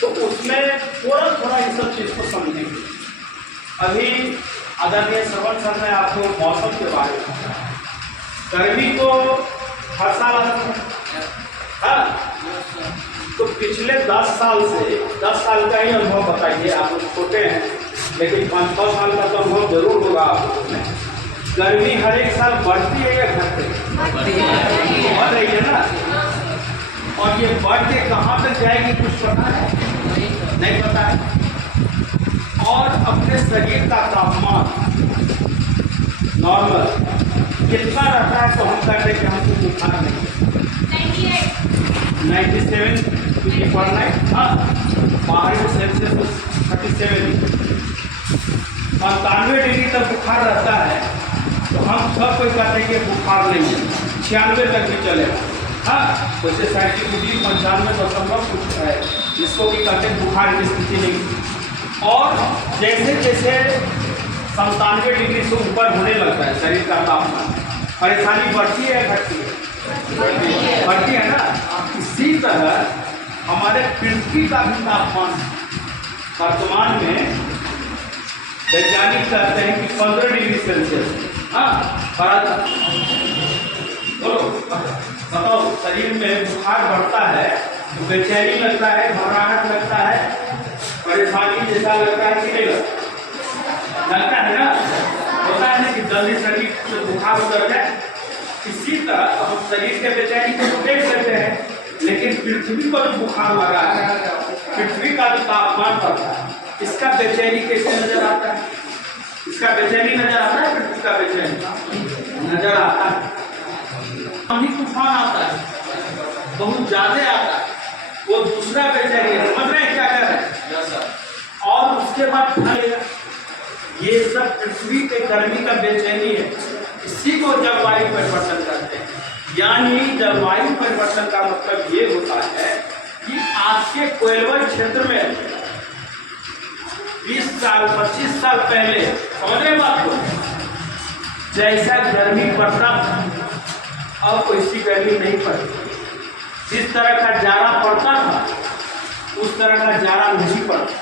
तो उसमें थोड़ा थोड़ा इन सब चीज़ को समझेंगे। अभी आदरणीय श्रवण सर ने आपको मौसम के बारे में बताया। गर्मी को हर साल आता है, हाँ, तो पिछले 10 साल से 10 साल का ही अनुभव बताइए। आप लोग छोटे हैं लेकिन 5-6 साल का तो अनुभव जरूर होगा आपको। गर्मी हर एक साल बढ़ती है या घटती है? बढ़ रही है ना। और ये बढ़ के कहाँ तक जाएगी कुछ पता है? नहीं पता है। और अपने शरीर का तापमान नॉर्मल कितना रहता है तो हम कहते हैं कि हमको बुखार नहीं है। 97 फॉरनाइट, हाँ, बाहर सेल्सियस 37 95 डिग्री तक बुखार रहता है तो हम सब कोई कहते हैं कि बुखार नहीं है। 96 तक भी चलेगा, हाँ, वैसे साइंटिफिकली 95 कुछ है जिसको भी कहते हैं बुखार की स्थिति नहीं। और जैसे जैसे 97 डिग्री से ऊपर होने लगता है शरीर का तापमान, परेशानी बढ़ती है या घटती है? बढ़ती है ना। इसी तरह हमारे पृथ्वी का भी तापमान वर्तमान में वैज्ञानिक कहते हैं कि 15 डिग्री सेल्सियस, हाँ, बढ़ा। बोलो बताओ, शरीर में बुखार बढ़ता है तो बेचैनी लगता है, घबराहट लगता है, परेशानी जैसा लगता है कि नहीं लगता है ना? होता है ना कि जल्दी शरीर से बुखार उतर जाए। इसी तरह हम शरीर के बेचैनी को तो देख सकते हैं, लेकिन पृथ्वी को जो बुखार लगा है, पृथ्वी का जो तापमान बढ़ता है, इसका बेचैनी कैसे नजर आता है? इसका बेचैनी नजर आता है, पृथ्वी का बेचैनी नजर आता है। पानी तूफान आता है, बहुत ज्यादा आता है, वो दूसरा बेचैनी है। समझ रहे हैं क्या कर रहे हैं? और उसके बाद ये सब पृथ्वी के गर्मी का बेचैनी है। इसी को जलवायु परिवर्तन कहते हैं। यानी जलवायु परिवर्तन का मतलब ये होता है कि आपके कोयलवर क्षेत्र में 20 साल 25 साल पहले, समझ रहे बात को, जैसा गर्मी पड़ता था अब वैसी गर्मी नहीं पड़ती। जिस तरह का जाड़ा पड़ता था उस तरह का जाड़ा नहीं पड़ता।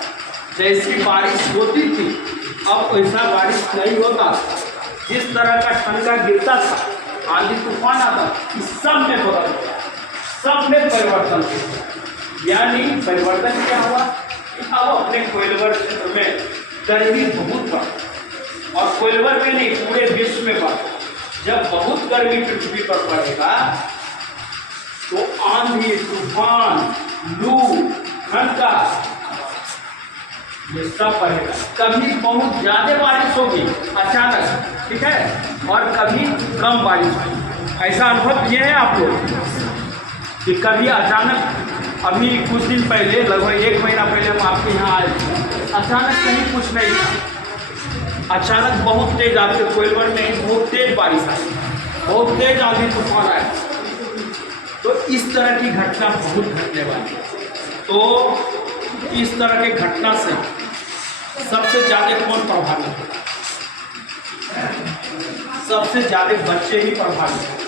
जैसी बारिश होती थी अब वैसा बारिश नहीं होता। जिस तरह का ठंडा गिरता था, आंधी तूफान आता, इस सब में बदल गया, सब में परिवर्तन हुआ। यानी परिवर्तन क्या हुआ? अब अपने कोयलवर क्षेत्र में गर्मी बहुत बढ़, और कोयलवर में नहीं पूरे विश्व में बढ़। जब बहुत गर्मी पृथ्वी पर पड़ेगा तो आंधी तूफान, लू, ठंडा, ये सब बढ़ेगा। कभी बहुत ज्यादा बारिश होगी अचानक, ठीक है, और कभी कम बारिश होगी। ऐसा अनुभव किए हैं आप लोग कि कभी अचानक, अभी कुछ दिन पहले, लगभग 1 महीना पहले हम आपके यहाँ आए थे, अचानक कहीं कुछ नहीं था, अचानक बहुत तेज आपके कोयलवर में बहुत तेज बारिश आई, बहुत तेज आंधी तूफान आया। तो इस तरह की घटना बहुत घटने वाली है। तो इस तरह के घटना से सबसे ज्यादा कौन प्रभावित होगा? सबसे ज्यादा बच्चे ही प्रभावित होंगे।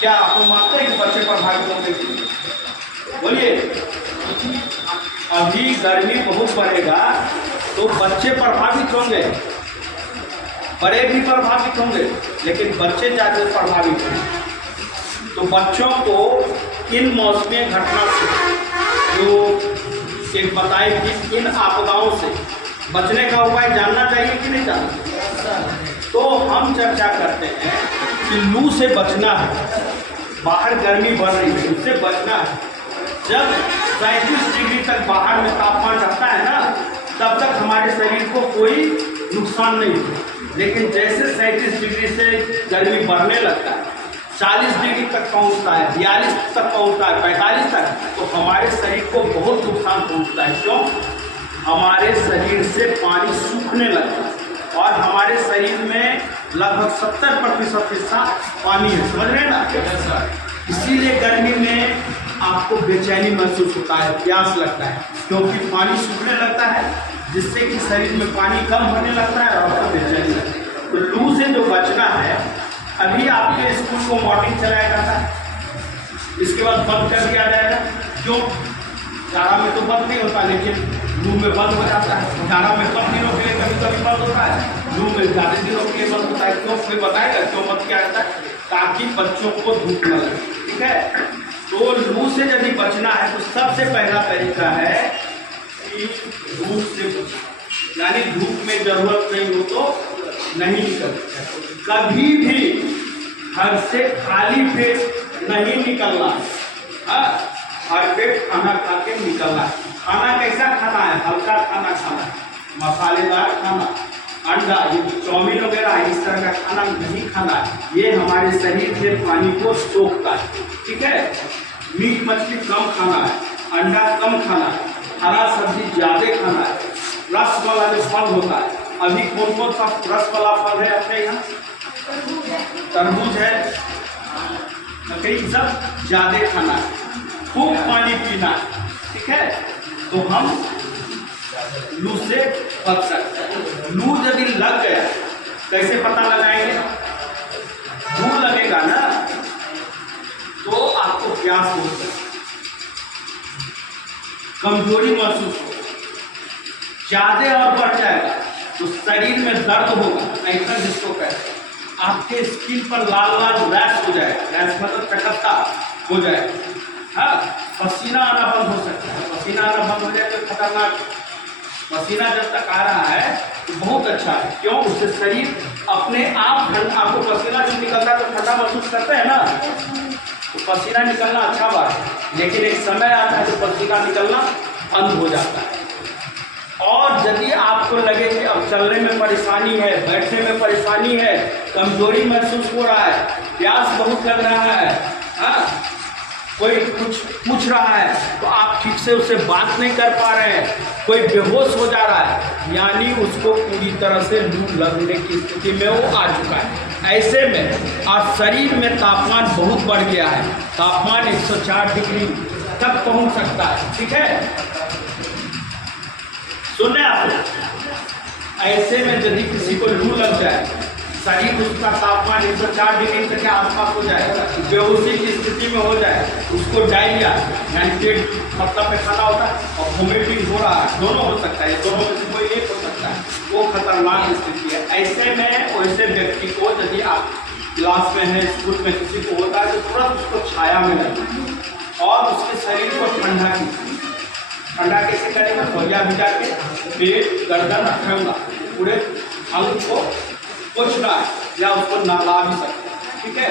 क्या आप मानते हैं कि बच्चे प्रभावित होंगे? बोलिए। अभी गर्मी बहुत बढ़ेगा तो बच्चे प्रभावित होंगे, बड़े भी प्रभावित होंगे, लेकिन बच्चे ज्यादा प्रभावित होंगे। तो बच्चों को इन मौसमी घटना से, जो एक बताए कि इन आपदाओं से बचने का उपाय जानना चाहिए कि नहीं जानना? तो हम चर्चा करते हैं कि लू से बचना है, बाहर गर्मी बढ़ रही है, उससे बचना है। जब 37 डिग्री तक बाहर में तापमान रहता है ना, तब तक हमारे शरीर को कोई नुकसान नहीं होता। लेकिन जैसे 37 डिग्री से गर्मी बढ़ने लगता है, 40 डिग्री तक पहुंचता है, 42 तक पहुंचता है, 45 तक, तो हमारे शरीर को बहुत नुकसान पहुंचता है। क्यों? हमारे शरीर से पानी सूखने लगता है और हमारे शरीर में लगभग 70% हिस्सा पानी है। समझ रहे हैं ना? इसीलिए गर्मी में आपको बेचैनी महसूस होता है, प्यास लगता है, क्योंकि पानी सूखने लगता है, जिससे कि शरीर में पानी कम होने लगता है और आपको बेचैनी लगता है। तो लू से जो बचना है, अभी आपके स्कूल को मॉर्निंग चलाया जाता है, इसके बाद बंद कर दिया जाएगा, क्यों? जाड़ा में तो बंद नहीं होता, लेकिन लू में बंद हो जाता है। जाड़ा में कम दिनों के लिए कभी कभी बंद होता है, लू में ज़्यादा दिनों के लिए बंद होता है। क्यों? कोई बताएगा क्यों बंद किया जाता है? ताकि बच्चों को धूप न लगे। ठीक है, तो लू से यदि बचना है तो सबसे पहला तरीका है कि धूप से बचना, यानी धूप में जरूरत नहीं हो तो नहीं निकल। कभी भी घर से खाली पेट नहीं निकलना है। हर पेट खाना खा के निकलना है। खाना कैसा खाना है? हल्का खाना खाना है, मसालेदार खाना, अंडा, ये चाउमीन वगैरह इस तरह का खाना नहीं खाना है। ये हमारे शरीर में पानी को सोखता है। ठीक है, मीट मछली कम खाना है, अंडा कम खाना है, हरा सब्जी ज्यादा खाना है, रस वाला जो फल होता है, अभी कौन कौन सा रस वाला फल है अपने यहाँ? तरबूज है, कई सब ज्यादा खाना है, खूब पानी पीना है। ठीक है, तो हम लू से बच सकते हैं। लू यदि लग गया कैसे पता लगाएंगे? लू लगेगा ना तो आपको प्यास हो सकती, कमजोरी महसूस हो, ज्यादा और बढ़ जाएगा, तो शरीर में दर्द होगा, ऐसा जिसको कहते हैं। आपके स्किन पर लाल लाल रैश हो जाएगा, रैश मतलब चकत्ता हो जाएगा। हाँ, पसीना आना बंद हो सकता है। पसीना आना बंद हो जाए तो खतरनाक। पसीना जब तक आ रहा है तो बहुत अच्छा है। क्यों? उससे शरीर अपने आप ठंडा, आपको पसीना जब निकलता है तो ठंडा महसूस करते हैं ना, तो पसीना निकलना अच्छा बात है। लेकिन एक समय आता है तो पसीना निकलना बंद हो जाता है। और यदि आपको लगे कि अब चलने में परेशानी है, बैठने में परेशानी है, कमजोरी महसूस हो रहा है, प्यास बहुत लग रहा है, हाँ, कोई कुछ पूछ रहा है तो आप ठीक से उससे बात नहीं कर पा रहे हैं, कोई बेहोश हो जा रहा है, यानी उसको पूरी तरह से लू लगने की स्थिति में वो आ चुका है। ऐसे में आज शरीर में तापमान बहुत बढ़ गया है, तापमान 104 डिग्री तक पहुंच सकता है। ठीक है, सुने आप, ऐसे में यदि किसी को लू लग जाए, शरीर उसका तापमान 104 डिग्री तक के आसपास हो जाए, बेहोशी की स्थिति में हो जाए, उसको डायरिया यानी पेट मतलब में खाना होता है और वोमिटिंग हो रहा है, दोनों हो सकता है, दोनों में से कोई एक हो सकता है, वो खतरनाक स्थिति है। ऐसे में वैसे व्यक्ति को यदि आप क्लास में है, स्कूल में किसी को होता है तो तुरंत उसको छाया में रखें और उसके शरीर को ठंडा कीजिए। ठंडा कैसे करेगा? तौलिया भिजा के पेट, गर्दन रखेगा, पूरे अंग को पोछना है या उसको नहला भी सकते हैं। ठीक है,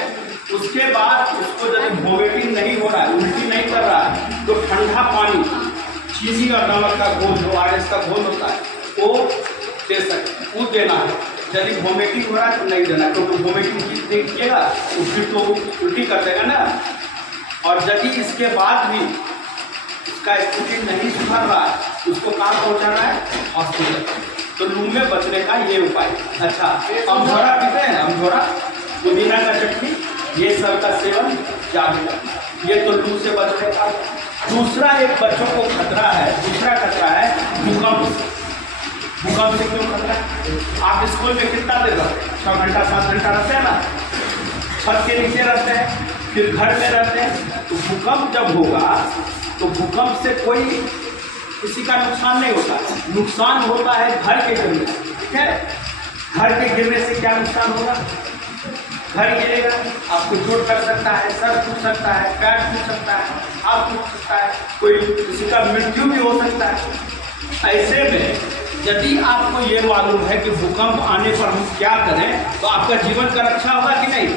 उसके बाद उसको जब वोमिटिंग नहीं हो रहा है, उल्टी नहीं कर रहा है, तो ठंडा पानी, चीनी और नमक का घोल, ORS का घोल होता है, वो दे सकते हैं, वो देना है। यदि वोमिटिंग हो रहा है तो नहीं देना, क्योंकि वोमिटिंग देखिएगा तो फिर तो उल्टी कर देगा ना। और यदि इसके बाद भी उसका स्थिति नहीं सुधर रहा है, उसको कहाँ पहुँचाना है? हॉस्पिटल। तो लू में बचने का ये उपाय। अच्छा, अमझोरा पीते हैं, अमझोरा, पुदीना का चटनी, ये सब का सेवन ज़्यादा, ये तो लू से बचने का। दूसरा एक बच्चों को खतरा है, दूसरा खतरा है भूकंप से। भूकंप से क्यों खतरा है? आप स्कूल में कितना देर रहते हैं? 6 घंटा 7 घंटा रहते हैं ना, छत के नीचे रहते हैं, फिर घर में रहते हैं। तो भूकंप जब होगा तो भूकंप से कोई किसी का नुकसान नहीं होता, नुकसान होता है घर के गिरने। ठीक है, घर के गिरने से क्या नुकसान होगा? घर गिरेगा, आपको चोट लग सकता है, सर टूट सकता है, पैर टूट सकता है, हाथ टूट सकता है, कोई किसी का मृत्यु भी हो सकता है। ऐसे में यदि आपको ये मालूम है कि भूकंप आने पर हम क्या करें, तो आपका जीवन का रक्षा होगा कि नहीं?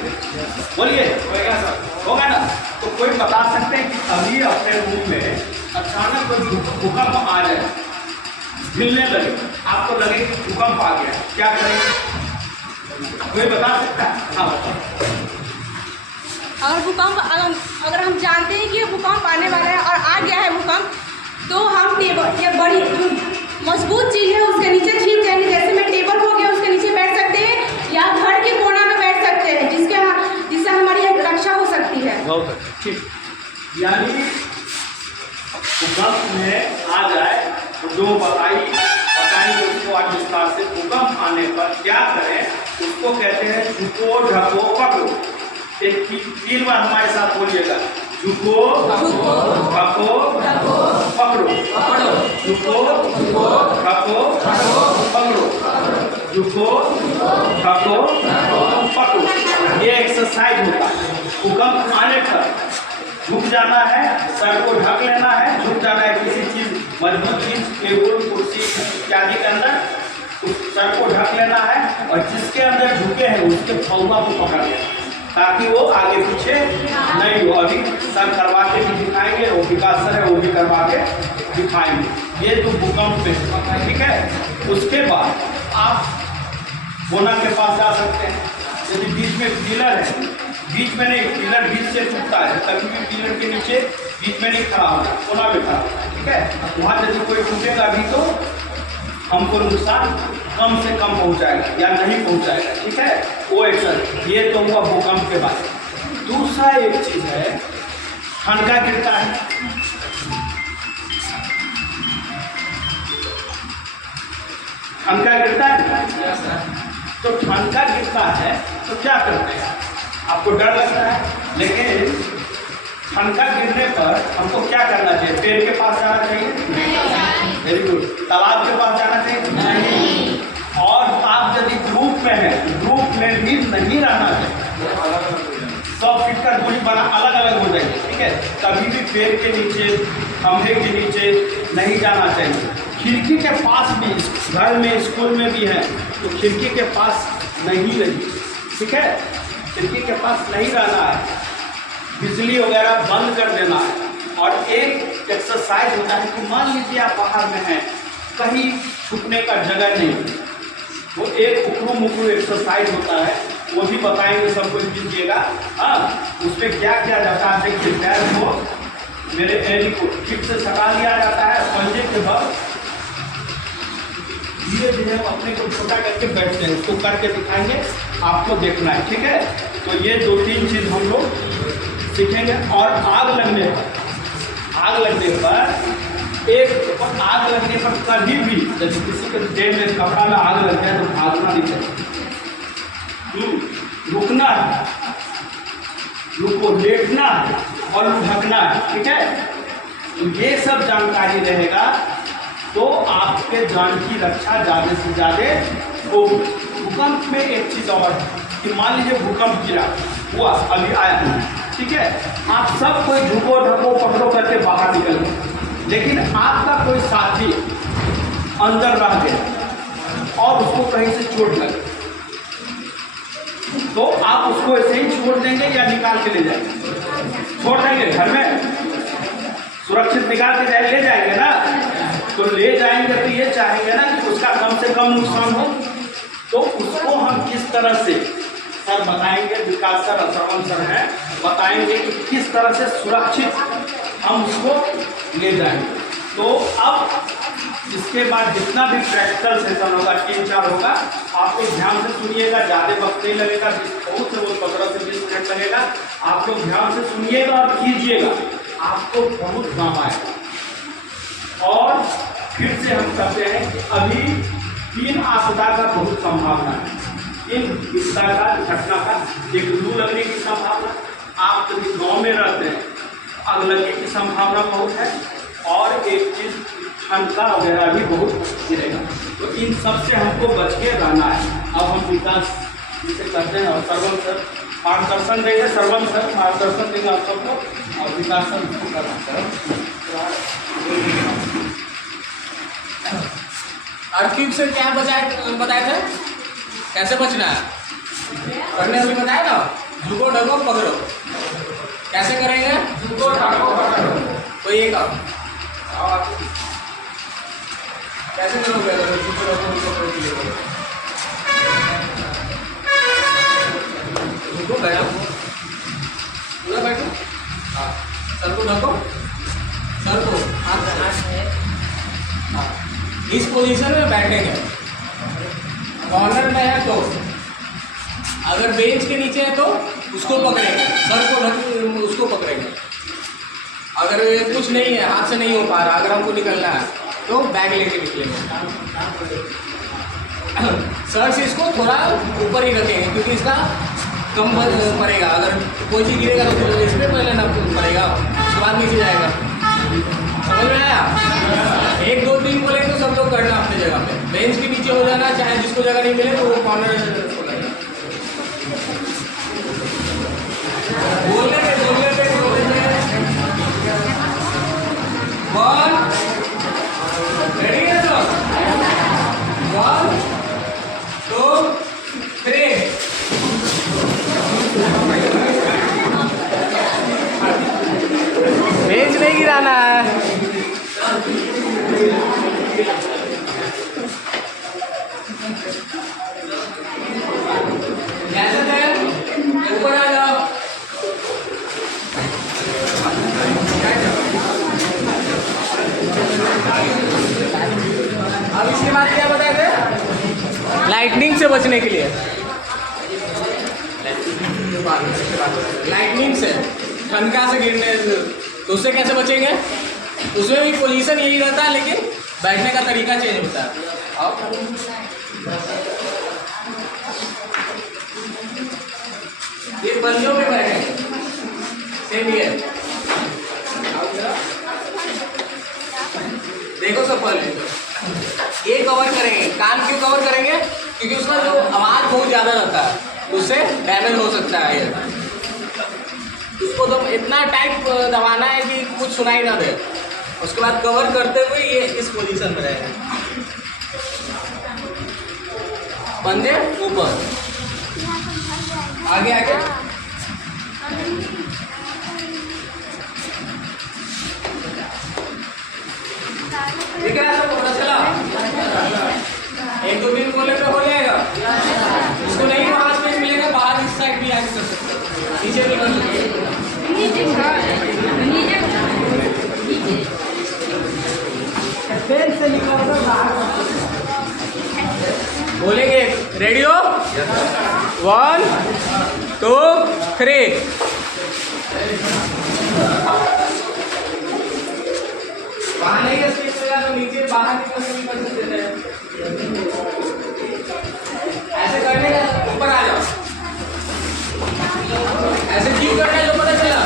बोलिए, होगा सर? होगा ना? तो कोई बता सकते हैं कि अभी अपने रूम में अचानक कोई भूकंप आ जाए, हिलने लगे, आपको लगे कि भूकंप आ गया, क्या करें? कोई बता सकता है? हाँ, अगर भूकंप अगर हम जानते हैं कि भूकंप आने वाला है और आ गया है भूकंप, तो हम टेबल या बड़ी मजबूत चीज़ है उसके नीचे छिप जाएंगे। जैसे में टेबल हो गया उसके नीचे बैठ सकते हैं या घर के कोना में बैठ सकते हैं, जिससे हमारी रक्षा हो सकती है। बहुत अच्छा, ठीक। यानी भूकंप में आ जाए तो जो बताएंगे उसको आज विस्तार से। भूकंप आने पर क्या करें उसको कहते हैं झुको ढको पकड़ो। एक 3 बार हमारे साथ बोलिएगा, झुको ढको झुको, ढको, पकड़ो, झुको, ढको, पकड़ो। ये एक्सरसाइज होता है। भूकंप आने पर झुक जाना है, सर को ढक लेना है, झुक जाना है किसी चीज मजबूत चीज, टेबल, कुर्सी इत्यादि के अंदर उस सर को ढक लेना है और जिसके अंदर झुके हैं उसके फौवा को पकड़ लेना ताकि वो आगे पीछे नहीं हो। अभी सर करवा के भी दिखाएंगे, वो विकास सर है वो भी करवा के दिखाएंगे। ये तो भूकंप में, ठीक है। उसके बाद आप बोना के पास जा सकते हैं। यदि बीच में पिलर है, बीच में नहीं, पिलर बीच से टूटता है, तभी भी पिलर के नीचे बीच में नहीं खड़ा होगा, कोना में खड़ा होगा, ठीक है। वहाँ यदि कोई टूटेगा भी तो हमको नुकसान कम से कम पहुँचाएगा या नहीं पहुँचाएगा, ठीक है। वो एक्शन, ये तो हुआ भूकंप के बाद। दूसरा एक चीज़ है, ठनका गिरता है। ठनका गिरता है, तो ठनका गिरता है तो क्या करते हैं? आपको डर लगता है, लेकिन ठनका गिरने पर हमको क्या करना चाहिए? पेड़ के पास जाना चाहिए? Very good. तालाब के पास जाना चाहिए? नहीं। और आप यदि ग्रुप में हैं, ग्रुप में भी नहीं रहना चाहिए। 100 फीट का दूरी बना अलग अलग हो जाएगी, ठीक है। कभी भी पेड़ के नीचे, खंभे के नीचे नहीं जाना चाहिए। खिड़की के पास भी, घर में, स्कूल में भी है तो खिड़की के पास नहीं रहिए, ठीक है। खिड़की के पास नहीं रहना है, बिजली वगैरह बंद कर देना है। और एक एक्सरसाइज होता है कि मान लीजिए आप बाहर में हैं, कहीं छुपने का जगह नहीं, वो एक उकड़ू मुकड़ू एक्सरसाइज होता है, वो भी बताएंगे, सबको कीजिएगा। हाँ, उसमें क्या किया जाता है? देखिए, पैर को, मेरे एड़ी को ठीक से सटा लिया जाता है, पंजे के बल धीरे धीरे अपने को छोटा करके बैठते हैं। उसको करके दिखाएंगे, आपको देखना है, ठीक है। तो ये 2-3 चीज़ हम लोग सीखेंगे। और आग लगने पर कभी भी यदि किसी के देह में, कपड़ा में आग लग जाए तो भागना नहीं चाहिए। रुकना है, रुको, लेटना है और लुढ़कना है, ठीक है। तो ये सब जानकारी रहेगा तो आपके जान की रक्षा ज़्यादा से ज़्यादा हो। भूकंप में एक चीज़ और है कि मान लीजिए भूकंप गिरा हुआ, अभी आया, ठीक है। आप सब कोई झुको, ढको, पकड़ो करके बाहर निकल गए, लेकिन आपका कोई साथी अंदर रह गया और उसको कहीं से चोट लगे, तो आप उसको ऐसे ही छोड़ देंगे या निकाल के ले जाएंगे? छोड़ देंगे, घर में सुरक्षित निकाल के ले जाएंगे ना। तो ले जाएंगे तो ये चाहेंगे ना कि उसका कम से कम नुकसान हो। तो उसको हम किस तरह से, सर बताएंगे, विकास सर, श्रवण सर हैं, बताएंगे कि किस तरह से सुरक्षित हम उसको ले जाएंगे। तो अब इसके बाद जितना भी प्रैक्टिकल सेशन होगा, 3-4 होगा, आप लोग ध्यान से सुनिएगा, ज़्यादा वक्त नहीं लगेगा, बहुत से बहुत 15 से 20 मिनट लगेगा। आप लोग ध्यान से सुनिएगा और कीजिएगा, आपको बहुत काम आएगा। और फिर से हम कहते हैं कि अभी 3 आपदा का बहुत संभावना है। 3 विपदा का, घटना का, एक लू लगने की संभावना, आप कभी गाँव में रहते हैं, आग लगने की संभावना बहुत है, और एक चीज़ ठनका वगैरह भी बहुत गिरेगा। तो इन सब से हमको बच के रहना है। अब हम विकास जिसे करते हैं, और श्रवण सर मार्गदर्शन देंगे, श्रवण सर मार्गदर्शन देंगे आप सबको, और विकास सर उसको करना। अर्थक्वेक से क्या बताए थे, कैसे बचना है? पढ़ने अभी बताया ना, झुको, ढको, पकड़ो। कैसे करेंगे? झुको, ढको, पकड़ो। कोई एक कैसे करोगे? अगर झुको, ढको, पकड़ो के लिए झुको, बैठो, पूरा बैठो, हाँ, सर को ढको, सर को इस पोजीशन में बैठेंगे। कॉर्नर में है तो, अगर बेंच के नीचे है तो उसको पकड़ेंगे, सर को ढक उसको पकड़ेंगे। अगर कुछ नहीं है, हाथ से नहीं हो पा रहा, अगर हमको निकलना है तो बैग लेके निकलेंगे। सर से इसको थोड़ा ऊपर ही रखेंगे, क्योंकि इसका कम पड़ेगा। अगर कोई चीज़ गिरेगा तो इस पर पहले ना पड़ेगा, उसके बाद नीचे जाएगा। समझ में आया? 1-2 बेंच के नीचे हो जाना, चाहे जिसको जगह नहीं मिले तो वो कॉर्नर बोलने में 1 रेडी है तो 1 2 3 बेंच नहीं गिराना है। ऊपर आ जाओ। अब इसके बाद क्या बताए थे? लाइटनिंग से बचने के लिए, लाइटनिंग से, ठनका से गिरने, तो उससे कैसे बचेंगे? उसमें भी पोजीशन यही रहता है, लेकिन बैठने का तरीका चेंज होता है। ये बंदियों में बैठेंगे, सेम ये देखो। सब पहले ये कवर करेंगे। कान क्यों कवर करेंगे? क्योंकि उसका जो आवाज़ बहुत ज़्यादा रहता है, उससे डैमेज हो सकता है। उसको तो इतना टाइट दबाना है कि कुछ सुनाई ना दे। उसके बाद कवर करते हुए ये इस पोजीशन में रहेगा, पंजे ऊपर, आगे आगे। ठीक है, सब पता चला? 1 2 3 बोले तो हो जाएगा। इसको नहीं वहाँ स्पेस मिलेगा, बाहर इस साइड भी आगे कर सकते, नीचे भी कर सकते। बोलेंगे रेडी हो? 1 2 3 वहाँ नहीं है स्पेस मिला तो नीचे बाहर निकल सकते हैं। ऐसे करने का ऊपर आ जाओ। ऐसे क्यों करना है जो पता चला?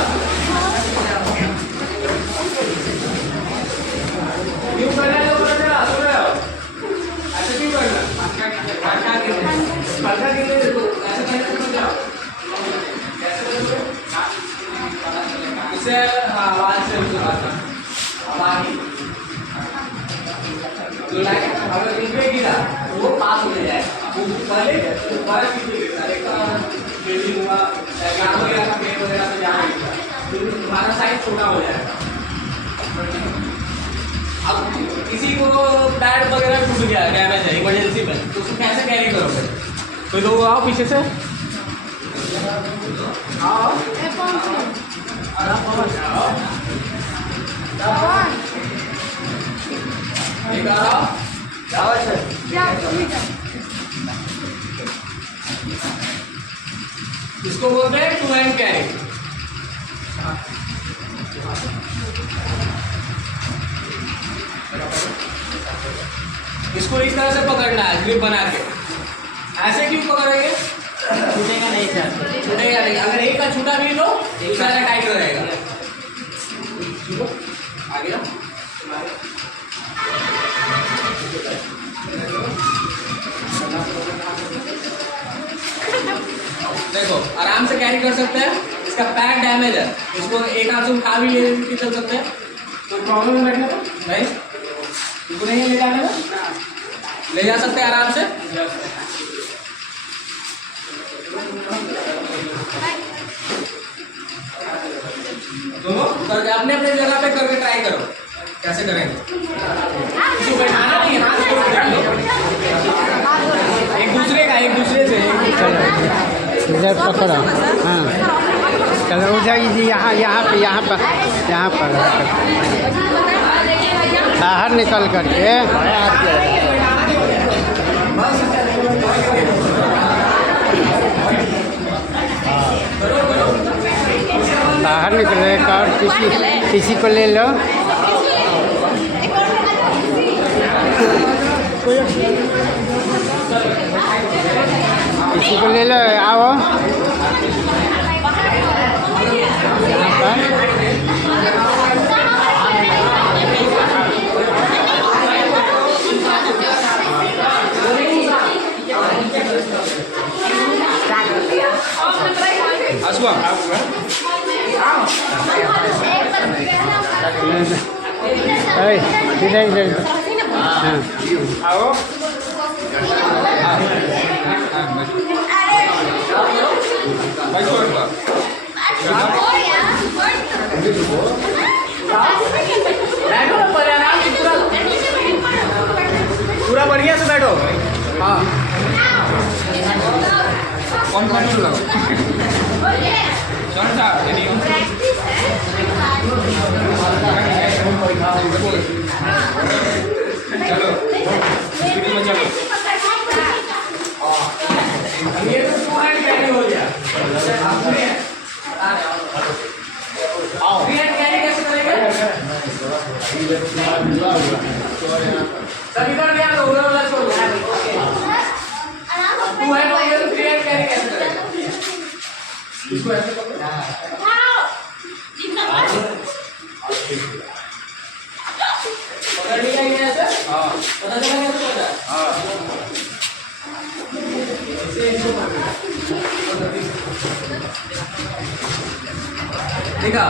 क्यों करना है जो पता चला? सुन रहे हो? ऐसे क्यों करना? पंखा गिरने देखो, ऐसे करने से समझ जाओ। कैसे करोगे? इसे आवाज से आवाज अगर इनपे गिरा तो वो पास हो जाएगा। पहले ऊपर बिल्डिंग हुआ, गाँव वगैरह का पेड़ वगैरह से जाना तो तुम्हारा साइज छोटा हो जाएगा। अब किसी को पैड वगैरह टूट गया, डैमेज है इमरजेंसी में, तो उसको कैसे कैरी करोगे? कोई लोग आओ पीछे से, आओ इसको बोलते हैं 2 हैंड कैरी। इसको इस तरह से पकड़ना है, ग्रिप बना के। ऐसे क्यों पकड़ेंगे? छूटेगा नहीं सर, छूटेगा नहीं। अगर एक का छूटा भी लो, दूसरा का टाइट रहेगा। आगे ना देखो, आराम से कैरी कर सकते हैं। इसका पैर डैमेज है, इसको एक हाथ से उठा भी ले चल सकते हैं। तो प्रॉब्लम है बैठने में नहीं, इसको नहीं ले जाने में, ले जा सकते हैं आराम से। दोनों करके अपने अपने जगह पे करके ट्राई करो। कैसे करेंगे? किसी को बैठाना नहीं है, हाथ से एक दूसरे से इधर पकड़ो। हाँ चलो उधर यहाँ पर बाहर निकल करके बाहर निकले और किसी को ले लो। किसी को ले लो, आओ यहाँ पर। अरे इधर इधर हाँ आओ बैठो एक बार। बैठो ना पहले आराम से पूरा बढ़िया से बैठो। हाँ कौन बैठो लगाओ चलता चलो स्पीड में चलो। ये तो टू हैंड कैरी हो गया। आओ थ्री हैंड कैरी कैसे करेंगे? सब इधर ध्यान दो, उधर वाला छोड़ दो। टू हैंड हो गया तो थ्री हैंड कैरी कैसे करेंगे? इसको ऐसे पकड़ो। पकड़ लिया ये ऐसे? हाँ। पता चला कैसे पकड़ा? हाँ देखा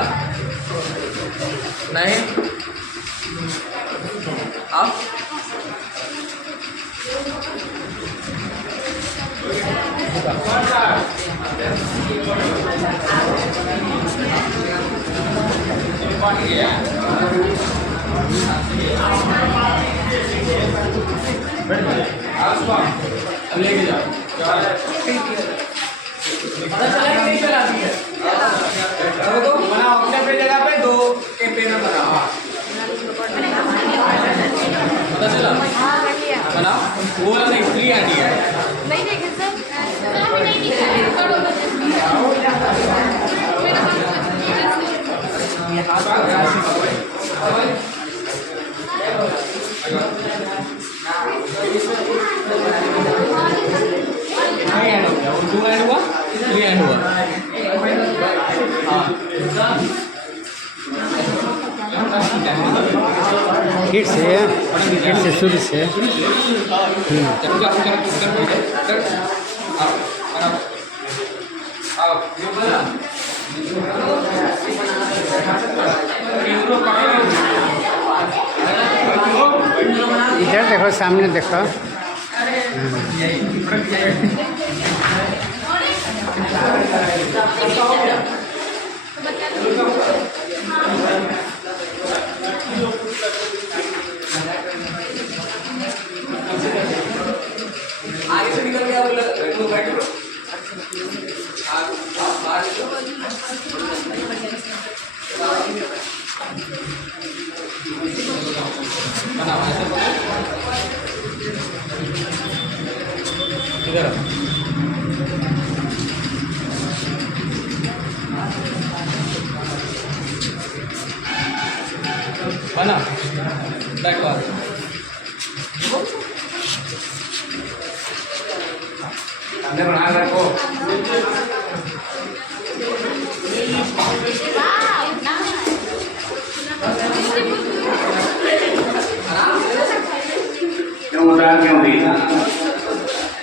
नहीं आप अब लेके जाओ। पता चला कि नहीं चलाती है? तो बनाओ अपने अपने जगह पे दो के पेन में बनाओ। पता चला? बनाओ वो वाला नहीं, थ्री हैंड है। नहीं देखे सर, नहीं दिखा हैंड हो गया, वो टू हैंड हुआ, थ्री हैंड हुआ। हाँ फिर से शुरू से इधर देखो, सामने देखो। आगे से निकल गया वो बैठो। इधर बना बैक बार अंदर बना रखो। क्यों उदार क्यों हुई?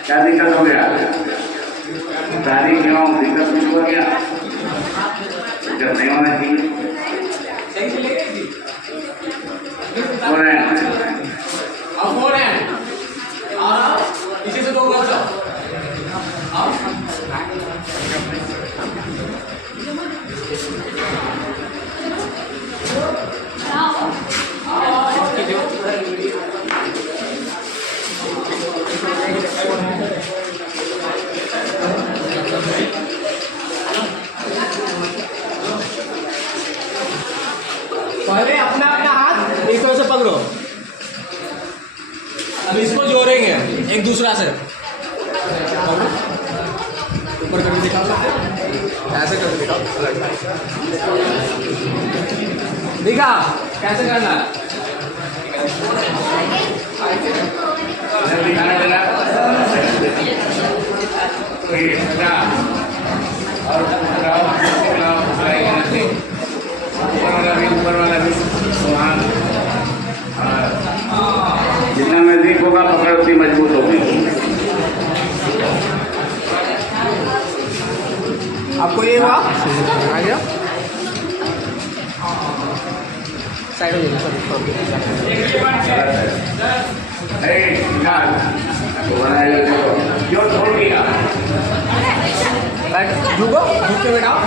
क्या दिक्कत हो गया? उदारी क्यों? दिक्कत कुछ हो गया? दिक्कत नहीं होना चाहिए। सही से लेके थी हो रहे हैं अब फोर हैंड और पीछे से दो गो जाओ। अब पहले अपना अपना हाथ एक तरह से पकड़ो। अब इसको जोड़ेंगे एक दूसरा से। ऊपर करके दिखाओ, ऐसे करके दिखाओ। दिखा कैसे करना है? दिखाने लगा और ऊपर वाला भी जितना नजदीक होगा पकड़ उतनी मजबूत होगी। आपको ये हुआ आ गया। साइड हो जाइए क्यों छोड़ दिया? झुको, झुक के बैठाओ।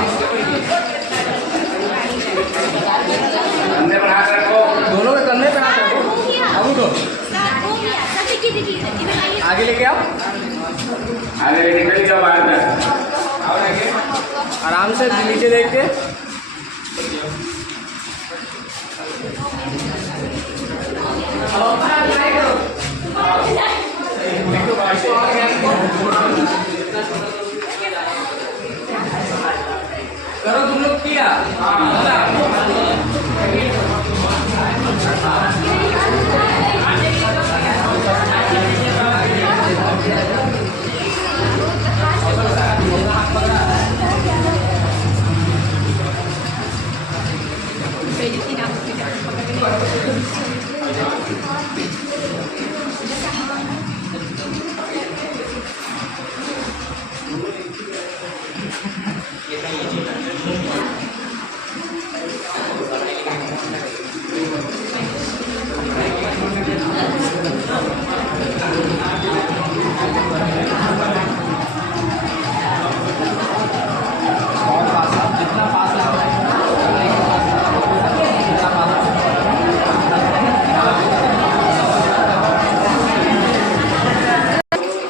कंधे पर हाथ रखो। दोनों के कंधे पे हाथ रखो। अब उठो, आगे लेके आओ, आगे लेके चले जाओ बाहर तक। आराम से नीचे देख के। करो तुम लोग किया।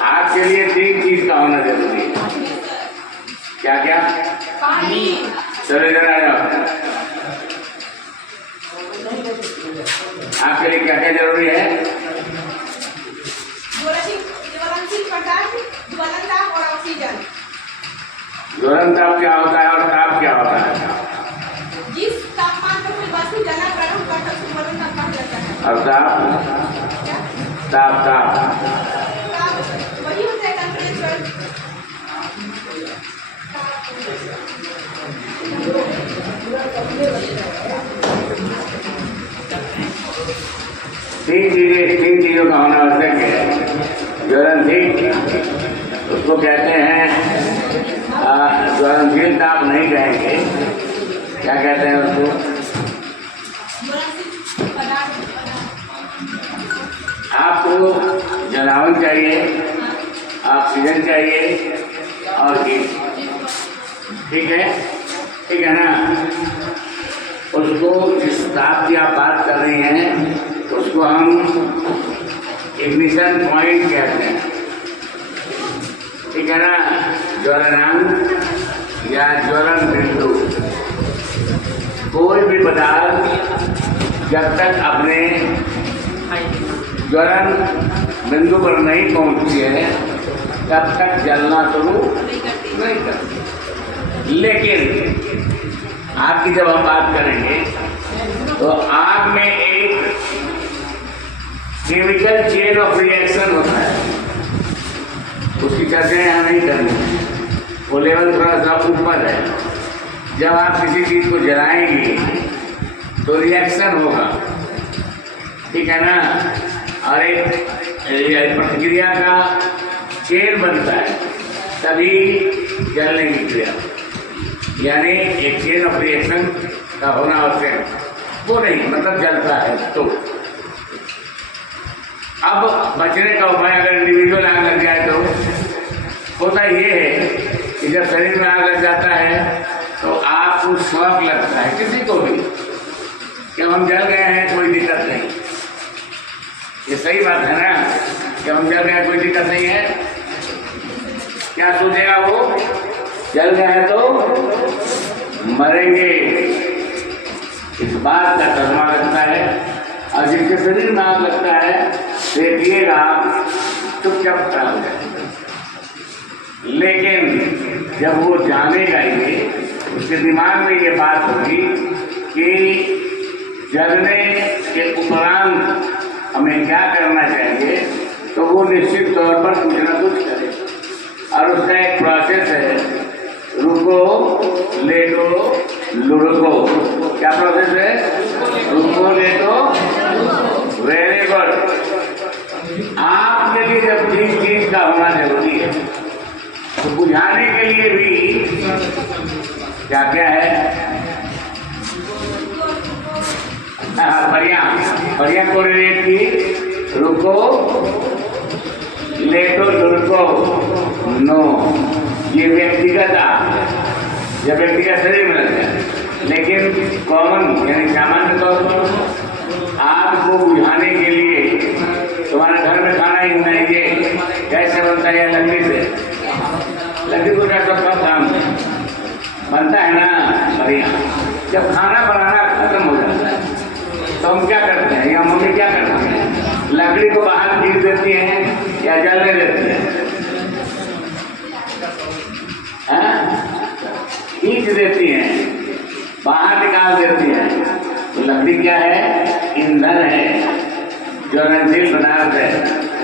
आपके लिए 3 चीज का होना जरूरी है। क्या क्या? पानी। चलो इधर आ जाओ। आपके लिए क्या क्या जरूरी है? ज्वलनशील पदार्थ, ज्वलन ताप और ऑक्सीजन। ज्वलन ताप क्या होता है और ताप क्या होता है? जिस तापमान पर कोई वस्तु जलना प्रारंभ करता है उसको ज्वलन ताप कहा जाता है। और ताप? क्या? ताप ताप ताप वही होता है टेम्परेचर। 3 चीजों का होना आवश्यक है। ज्वलनशील उसको कहते हैं, ज्वलनशील ताप नहीं कहेंगे, क्या कहते हैं उसको? आपको जलावन चाहिए, ऑक्सीजन चाहिए और हीट। ठीक है ना? उसको जिस ताप की आप बात कर रही हैं उसको हम इग्निशन पॉइंट कहते हैं। ठीक है ना? ज्वलनांक या ज्वलन बिंदु। कोई भी पदार्थ जब तक अपने ज्वलन बिंदु पर नहीं पहुंचती है तब तक जलना शुरू नहीं करती। लेकिन आग की जब हम बात करेंगे तो आग में एक केमिकल चेन ऑफ रिएक्शन होता है, उसकी चर्चा यहाँ नहीं करनी, वो लेवल थोड़ा सा ऊपर है। जब आप किसी चीज को जलाएंगे तो रिएक्शन होगा, ठीक है ना? और एक प्रतिक्रिया का चेन बनता है, तभी जलने की क्रिया, यानी एक चेन ऑफ रिएक्शन का होना आवश्यक। वो नहीं मतलब जलता है। तो अब बचने का उपाय, अगर इंडिविजुअल आग लग जाए तो होता ये है कि जब शरीर में आग लग जाता है तो आपको शौक लगता है, किसी को भी, कि हम जल गए हैं कोई दिक्कत नहीं। ये सही बात है ना कि हम जल गए कोई दिक्कत नहीं है? क्या सोचेगा वो? जल गए हैं तो मरेंगे, इस बात का सदमा लगता है। और जिसके शरीर में आग लगता है देखिएगा चुपचाप खड़ा हो जाएगा। लेकिन जब वो जानेगा ये, उसके दिमाग में ये बात होगी कि जलने के उपरांत हमें क्या करना चाहिए, तो वो निश्चित तौर पर कुछ ना कुछ करे। और उसका एक प्रोसेस है, रुको लेटो लुढ़को। क्या प्रोसेस है? रुको लेटो। Very good. आपके लिए जब 3 चीज का होना जरूरी है तो बुझाने के लिए भी क्या क्या है? बढ़िया कोरिलेट की रुको लेटो दुर्को नो, ये व्यक्तिगत जब व्यक्तिगत शरीर में लगता है, लेकिन कॉमन यानी सामान्य तौर पर आग को बुझाने के लिए तुम्हारे घर में खाना ही बनाएंगे, कैसे बनता है? लकड़ी से, लकड़ी को क्या सब काम बनता है ना। बढ़िया, जब खाना बनाना खत्म हो जाता है तो हम क्या करते हैं, या मम्मी क्या करते हैं? लकड़ी को बाहर खींच देती हैं या जलने देती हैं? खींच देती हैं, बाहर निकाल देती हैं। तो लकड़ी क्या है? ईंधन है, ज्वलनशील पदार्थ है।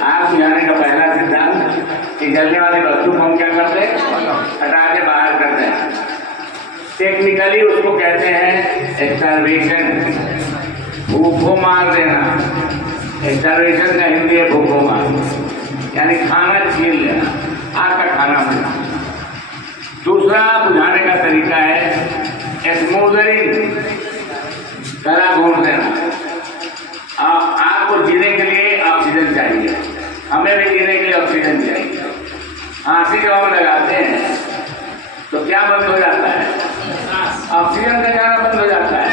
आग बुझाने का पहला सिद्धांत कि जलने वाली वस्तु को हम क्या करते हैं? हटा के बाहर करते हैं। टेक्निकली उसको कहते हैं एक्सटर्वेशन, भूखों मार देना। एक्सटर्वेशन का हिंदी है भूखों मार, यानी खाना छीन लेना, आग का खाना मिलना। दूसरा बुझाने का तरीका है स्मोदरिंग, गला घोंट देना। आग को जीने के लिए ऑक्सीजन चाहिए, हमें भी जीने के लिए ऑक्सीजन चाहिए। फांसी जब हम लगाते हैं तो क्या बंद हो जाता है? ऑक्सीजन का जाना बंद हो जाता है।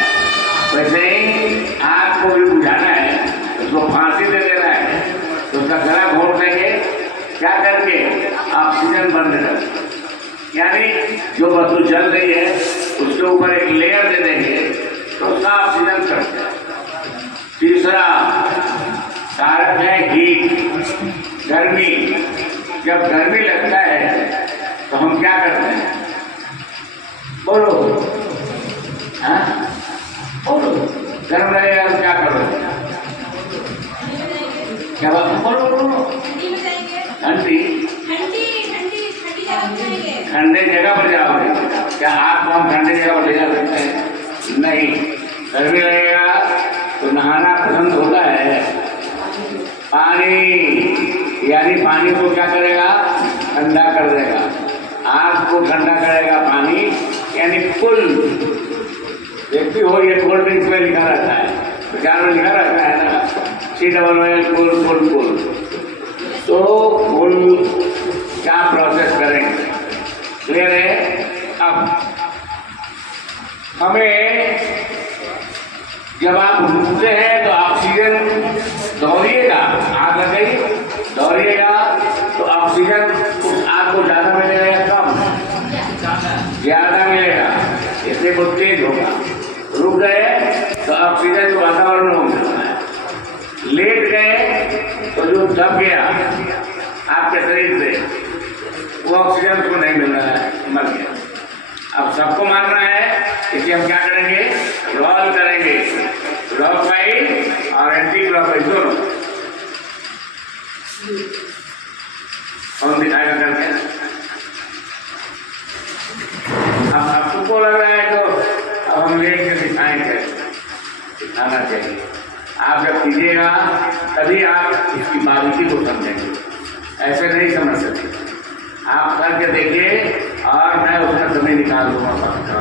वैसे ही आग को भी बुझाना है, उसको फांसी दे देना है, तो उसका गला घोंट देंगे, क्या करके? ऑक्सीजन बंद कर, यानी जो वस्तु जल रही है उसके ऊपर एक लेयर दे देंगे तो उसका ऑक्सीजन करते हैं। तीसरा कारक है हीट, गर्मी। जब गर्मी लगता है तो हम क्या करते हैं? बोलो, हाँ बोलो, गर्म लगेगा तो क्या करोगे? क्या बात? बोलो बोलो। ठंडी ठंडे जगह पर जाओगे क्या? आपको हम ठंडे जगह पर ले जा सकते हैं? नहीं। गर्मी लगेगा तो नहाना पसंद होता है। पानी, यानी पानी को क्या करेगा? ठंडा कर देगा। आग को ठंडा करेगा पानी, यानी कुल। देखती हो ये कोल्ड ड्रिंक्स में लिखा रहता है, विचार में लिखा रहता है ना, COOL कुल कुल कुल। तो कुल क्या प्रोसेस करेंगे? क्लियर है? अब हमें जब आप रुकते हैं तो ऑक्सीजन दौड़िएगा, आग लग गई दौड़िएगा तो ऑक्सीजन उस आग को ज़्यादा मिलेगा या कम? ज़्यादा मिलेगा, इसलिए वो तेज होगा। रुक गए तो ऑक्सीजन जो वातावरण में मिलता है। लेट गए तो जो दब गया आपके शरीर से वो ऑक्सीजन उसको नहीं मिल रहा है, मर गया। अब सबको मारना है, इसलिए हम क्या करेंगे? रोल करेंगे, क्लॉकवाइज और एंटी क्लॉकवाइज दोनों। कौन दिखाएगा करके? अब आपको लग रहा है तो अब हम लेट के दिखाएंगे, दिखाना चाहिए। आप जब कीजिएगा तभी आप इसकी बारीकी को समझेंगे, ऐसे नहीं समझ सकते। आप करके देखिए और मैं उसका समय निकाल दूंगा पक्का।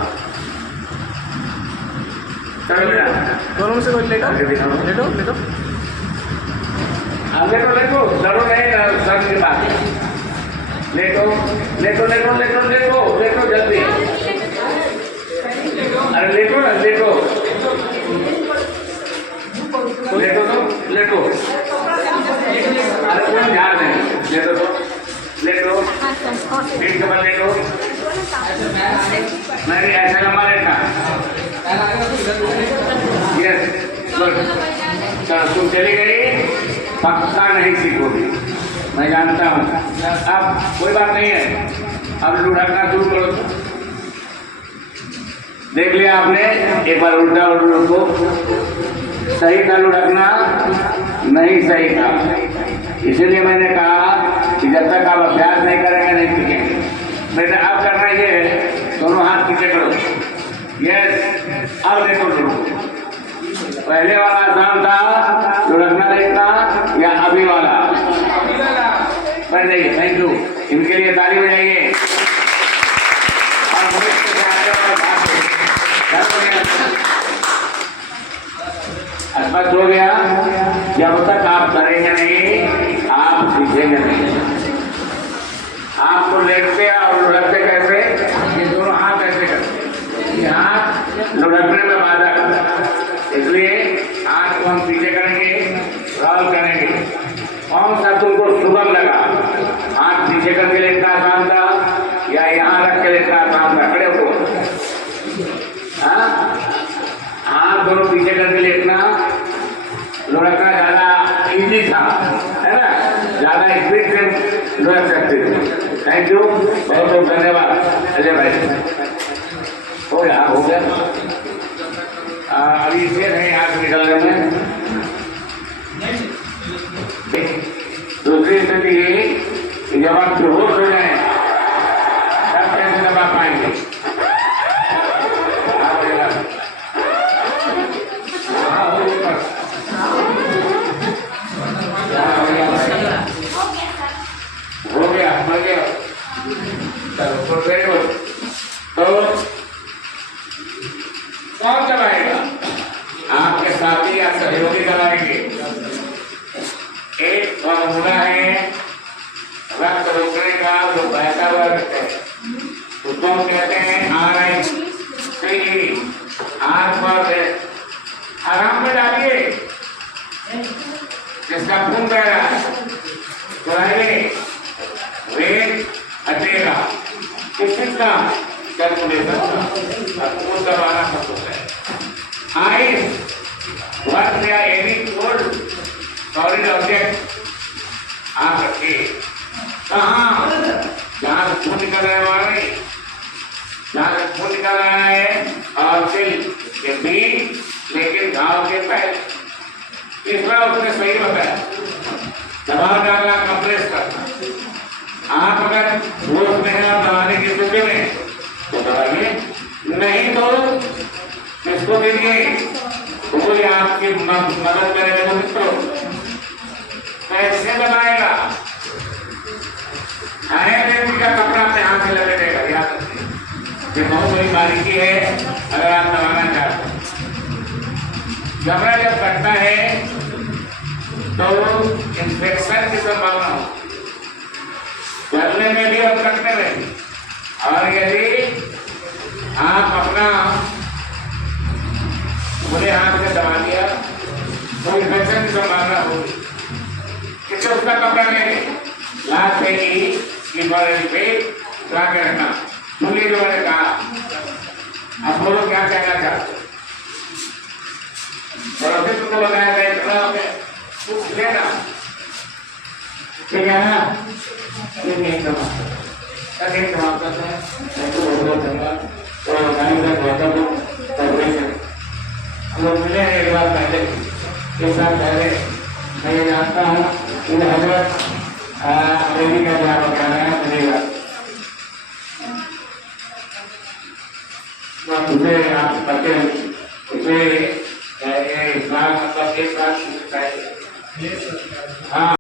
चलो बेटा, दोनों में से कोई लेटो करके दिखाओ। लेटो लेटो। हाँ लेटो लेटो, डरो नहीं, सर के बाद लेटो लेटो लेटो लेटो लेटो लेटो जल्दी। अरे लेटो ना, लेटो लेटो तो लेटो। अरे कोई झाड़ नहीं, लेटो तो लेटो, पीठ के बल लेटो। नहीं ऐसा लंबा लेटना। Yes good. चलो तुम चली गई, पक्का नहीं सीखोगी, मैं जानता हूँ। अब कोई बात नहीं है, अब लुढ़कना शुरू करो। देख लिया आपने, एक बार उल्टा और लुढ़को। सही था लुढ़कना? नहीं सही था। इसीलिए मैंने कहा कि जब तक आप अभ्यास नहीं करेंगे नहीं सीखेंगे। बेटा अब करना ये है, दोनों हाथ पीछे करो। यस, अब देखो लुढ़को। पहले वाला आसान था लुढ़कना देखना, या अभी वाला? बैठ जाइए, थैंक यू। इनके लिए ताली बजाइए। और स्पष्ट हो गया? जब तक आप करेंगे नहीं आप सीखेंगे नहीं। आपको लेटते और लुढ़कते कैसे? ये दोनों हाथ ऐसे करते, ये हाथ लुढ़कने में बाधा करता है, इसलिए हाथ को हम पीछे करेंगे, रोल करेंगे। कौन सा तुमको सुगम लगा? हाथ पीछे करके लेटना आसान था या यहाँ रख के लेटना आसान था? खड़े हो, हाथ दोनों पीछे करके लेटना लुढ़कना ज्यादा इजी था, है ना? ज्यादा स्पीड से लुढ़क सकते थे। थैंक यू, बहुत बहुत धन्यवाद अजय भाई। हो गया अभी शेर है यहाँ से निकलने में। दूसरी स्थिति ये कि जब आप बेहोश हो जाए तब कैसे दबा पाएंगे? हो गया मर गया, चलो वेरी गुड। तो कौन दबाएगा? आपके साथी या सहयोगी दबाएंगे। एक फॉर्मूला है रक्त रोकने का जो बहता हुआ रक्त है, उसको हम कहते हैं RICE। आर पर आराम में डालिए, जिसका खून बह रहा है चलाइए, वेग हटेगा। किसका? कैलकुलेशन का खून दबाना सब है। आइस वर्क या एनी कोल्ड सॉलिड ऑब्जेक्ट आप रखिए। कहाँ? जहाँ से खून निकल रहा है वहाँ नहीं, जहाँ से खून निकल रहा है और दिल के बीच, लेकिन घाव के पहले। तीसरा उसने सही बताया, दबाव डालना, कंप्रेस करना। आप अगर होश में है और दबाने की स्थिति में तो दबाइए, नहीं तो इसको देखिए कोई आपकी मदद करेगा। मित्रों कैसे दबाएगा? हर व्यक्ति का कपड़ा अपने हाथ से लपेटेगा, याद रखिए, ये बहुत बड़ी बारीकी है। अगर आप दबाना चाहते हैं, कपड़ा जब कटता है तो इंफेक्शन की संभावना हो, जलने में भी और कटने में भी। और यदि आप अपना पूरे हाथ से दबा दिया तो इन्फेक्शन की संभावना होगी। इससे उसका कपड़ा नहीं लास्ट की बॉडी पे ला के रखना। सुनिए जो मैंने कहा, आप बोलो क्या कहना चाहते? और फिर तुमको बताया गया इतना कुछ लेना ठीक है ना? समाप्त करते हैं। हम लोग मिले हैं एक बार पहले, एक साल पहले। मैं ये जानता हूँ कि हजरत अमेरी का जहाँ बताना है मिलेगा, उसे आप करते हैं, उसे इस्लाम मतलब एक साल हाँ